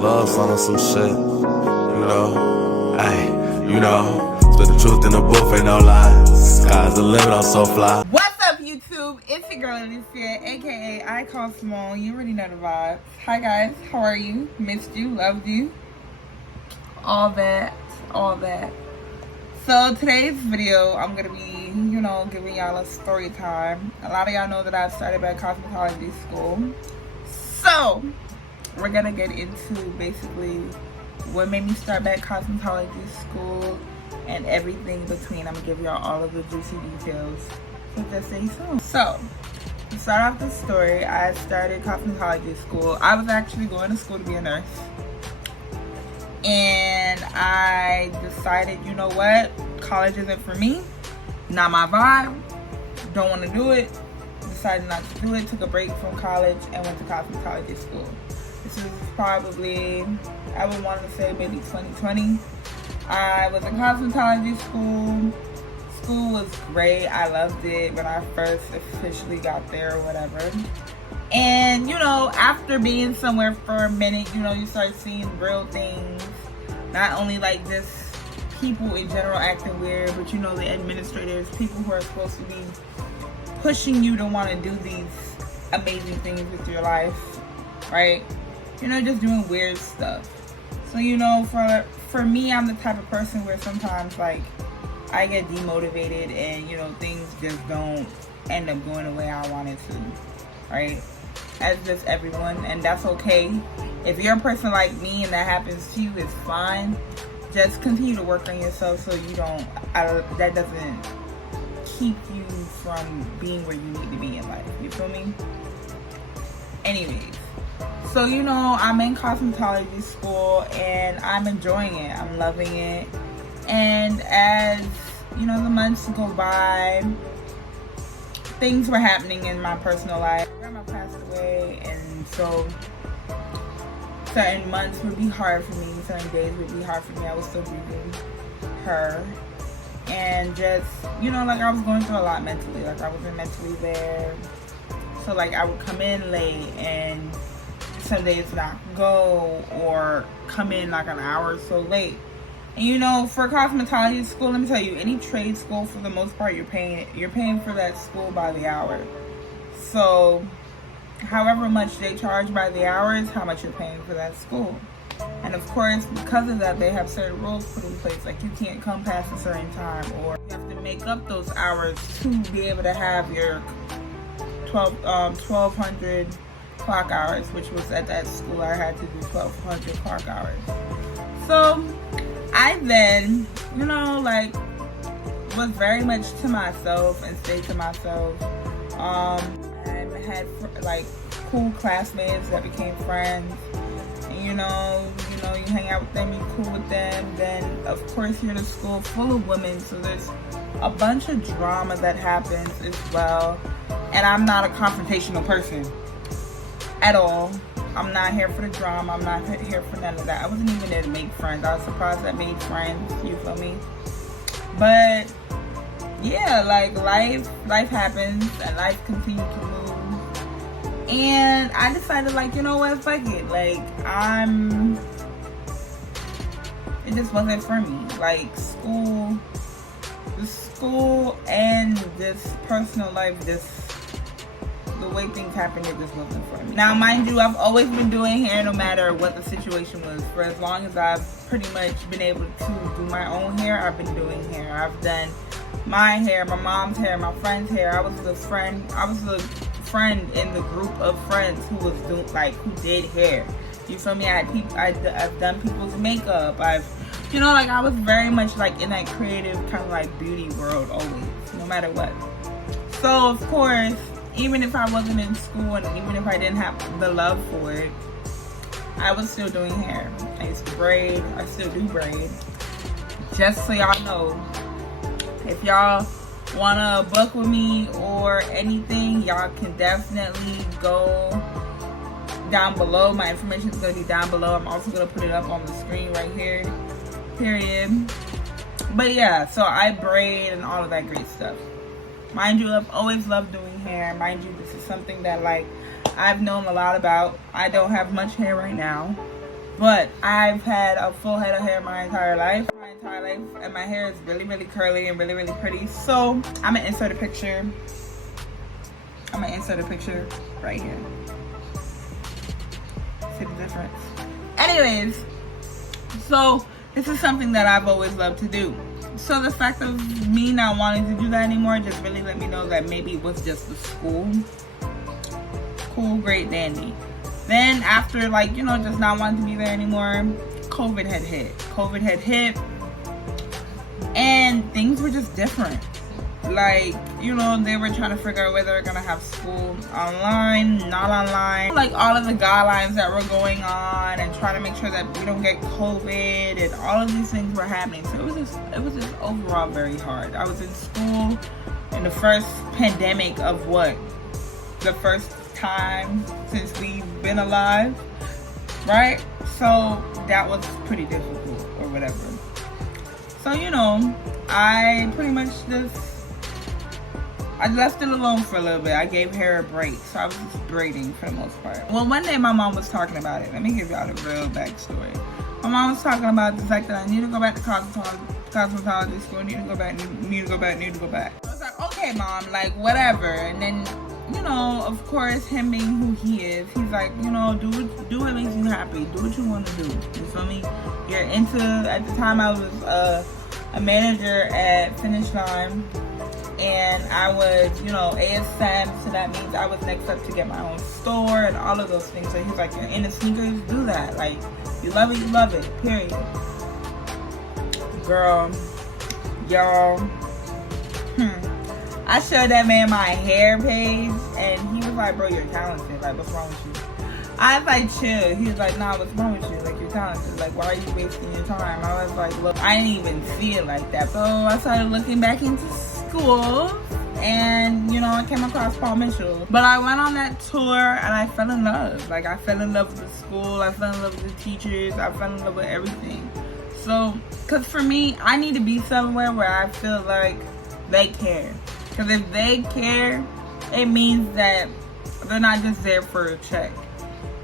love song or some shit. Spit the truth in the booth, ain't no lie. Sky's the limit, I'm so fly. What's up, YouTube? It's your girl Alicia, aka ICONICALLY.SIMONE. You already know the vibe. Hi guys, how are you? Missed you, loved you. All that. So today's video, I'm gonna be, giving y'all a story time. A lot of y'all know that I started at cosmetology school. So we're gonna get into basically what made me start back cosmetology school and everything between. I'm gonna give y'all all of the juicy details. So just stay tuned. So to start off the story, I started cosmetology school. I was actually going to school to be a nurse. And I decided, you know what? College isn't for me. Not my vibe. Don't want to do it. Decided not to do it. Took a break from college and went to cosmetology school. This is probably, I would want to say maybe 2020. I was in cosmetology school. School was great. I loved it when I first officially got there or whatever. And, after being somewhere for a minute, you start seeing real things. Not only like just people in general acting weird, but the administrators, people who are supposed to be pushing you to want to do these amazing things with your life, right? Just doing weird stuff. So, for me, I'm the type of person where sometimes, like, I get demotivated and, things just don't end up going the way I want it to, right? As just everyone, and that's okay. If you're a person like me and that happens to you, it's fine. Just continue to work on yourself so you don't, that doesn't keep you from being where you need to be in life. You feel me? Anyways. So, I'm in cosmetology school and I'm enjoying it. I'm loving it. And as, the months go by, things were happening in my personal life. Grandma passed away, and so certain months would be hard for me. Certain days would be hard for me. I was still grieving her. And just, like I was going through a lot mentally. Like I wasn't mentally there. So like I would come in late and some days not go, or come in like an hour or so late. And for cosmetology school, let me tell you, any trade school for the most part, you're paying for that school by the hour. So however much they charge by the hour is how much you're paying for that school. And of course, because of that, they have certain rules put in place, like you can't come past a certain time, or you have to make up those hours to be able to have your 1200 clock hours, which was at that school I had to do 1200 clock hours. So I then, was very much to myself and stayed to myself. I had cool classmates that became friends. And, you hang out with them, you cool with them. Then of course you're in a school full of women, so there's a bunch of drama that happens as well. And I'm not a confrontational person at all. I'm not here for the drama. I'm not here for none of that. I wasn't even there to make friends. I was surprised I made friends. You feel me? But yeah, like life happens and life continues to move. And I decided, fuck it. It just wasn't for me. Like the school and this personal life, the way things happened, it just wasn't for me. Now, mind you, I've always been doing hair no matter what the situation was. For as long as I've pretty much been able to do my own hair, I've been doing hair. I've done my hair, my mom's hair, my friend's hair. I was the friend in the group of friends who was doing, who did hair. You feel me? I've done people's makeup. I was very much in that creative kind of beauty world always, no matter what. So of course, even if I wasn't in school and even if I didn't have the love for it, I was still doing hair. I used to braid. I still do braid. Just so y'all know, if y'all want to book with me or anything, y'all can definitely go down below. My information is going to be down below. I'm also going to put it up on the screen right here. Period. But yeah, so I braid and all of that great stuff. Mind you, I've always loved doing hair. Mind you, this is something that I've known a lot about. I don't have much hair right now. But I've had a full head of hair my entire life, and my hair is really, really curly and really, really pretty. So I'm gonna insert a picture. Right here. See the difference? Anyways, so this is something that I've always loved to do. So the fact of me not wanting to do that anymore just really let me know that maybe it was just the school. Cool, great, dandy. Then after, like, you know, just not wanting to be there anymore, COVID had hit. And things were just different. Like, you know, they were trying to figure out whether they're gonna have school online, not online. Like all of the guidelines that were going on and trying to make sure that we don't get COVID, and all of these things were happening. So it was just overall very hard. I was in school in the first pandemic of the first time since we've been alive, right? So that was pretty difficult or whatever. So, you know, I pretty much I left it alone for a little bit. I gave hair a break, so I was just braiding for the most part. Well, one day my mom was talking about it. Let me give y'all the real backstory. My mom was talking about the fact that I need to go back to cosmetology school. Need to go back. I was like, okay, mom, like whatever. And then, you know, of course, him being who he is, he's like, you know, do what makes you happy. Do what you want to do. You feel me? You're into. At the time, I was a manager at Finish Line. And I was, you know, ASM, so that means I was next up to get my own store and all of those things. So he's like, you're into sneakers, do that. Like, you love it, period. Girl, y'all, I showed that man my hair page, and he was like, bro, you're talented. Like, what's wrong with you? I was like, chill. He was like, nah, what's wrong with you? Like, you're talented. Like, why are you wasting your time? I was like, look, I didn't even see it like that. So I started looking back into school, and you know, I came across Paul Mitchell. But I went on that tour and I fell in love. Like, I fell in love with the school, I fell in love with the teachers, I fell in love with everything. So, because for me, I need to be somewhere where I feel like they care. Because if they care, it means that they're not just there for a check.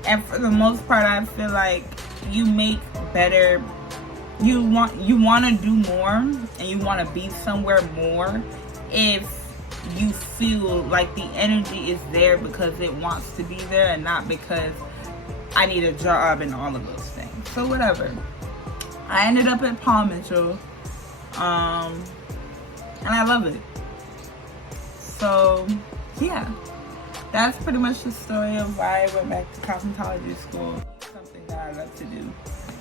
And for the most part, I feel like you make better. You want to do more, and you want to be somewhere more if you feel like the energy is there because it wants to be there, and not because I need a job and all of those things. So whatever. I ended up at Paul Mitchell, and I love it. So yeah, that's pretty much the story of why I went back to cosmetology school. Something that I love to do.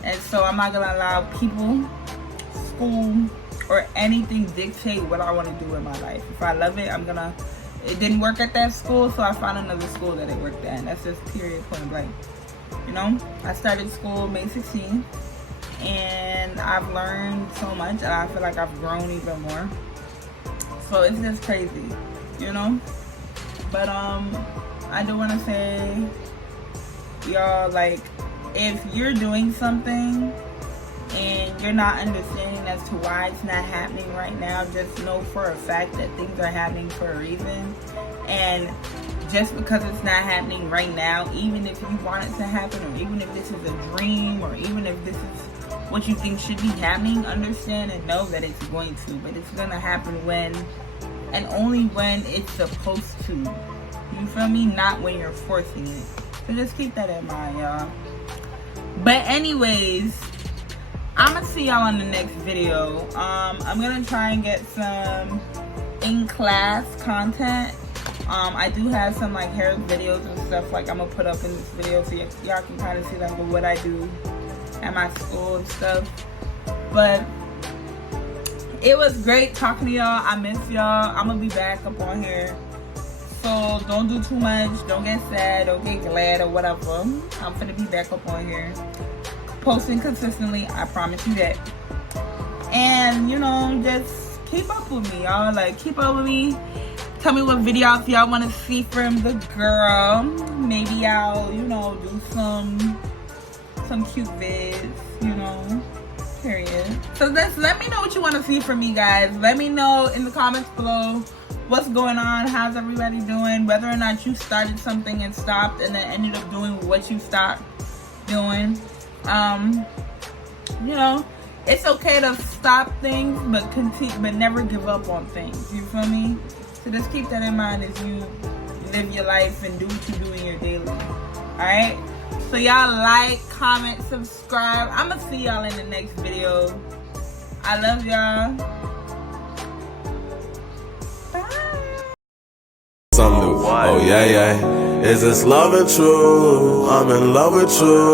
And so I'm not gonna allow people, school, or anything dictate what I want to do in my life. If I love it, it didn't work at that school, so I found another school that it worked at. And that's just period, point blank. You know, I started school May 16th, and I've learned so much, and I feel like I've grown even more. So it's just crazy, you know? But I do want to say, y'all, like, if you're doing something and you're not understanding as to why it's not happening right now, just know for a fact that things are happening for a reason. And just because it's not happening right now, even if you want it to happen, or even if this is a dream, or even if this is what you think should be happening, understand and know that it's going to. But it's going to happen when, and only when it's supposed to. You feel me? Not when you're forcing it. So just keep that in mind, y'all. But anyways, I'm gonna see y'all on the next video. I'm gonna try and get some in-class content. I do have some like hair videos and stuff like I'm gonna put up in this video, so y'all can kind of see like what I do at my school and stuff. But it was great talking to y'all. I miss y'all. I'm gonna be back up on here. So don't do too much. Don't get sad. Don't get glad or whatever. I'm gonna be back up on here, posting consistently. I promise you that. And you know, just keep up with me, y'all. Like, keep up with me. Tell me what videos y'all want to see from the girl. Maybe I'll, you know, do some cute vids, you know. Period. So just let me know what you want to see from me, guys. Let me know in the comments below what's going on, how's everybody doing, whether or not you started something and stopped and then ended up doing what you stopped doing. You know, it's okay to stop things, but continue, but never give up on things. You feel me? So just keep that in mind as you live your life and do what you do in your daily. All right. So y'all like, comment, subscribe. I'ma see y'all in the next video. I love y'all. Bye. Something new. Oh yeah, yeah. Is this love and true? I'm in love with you.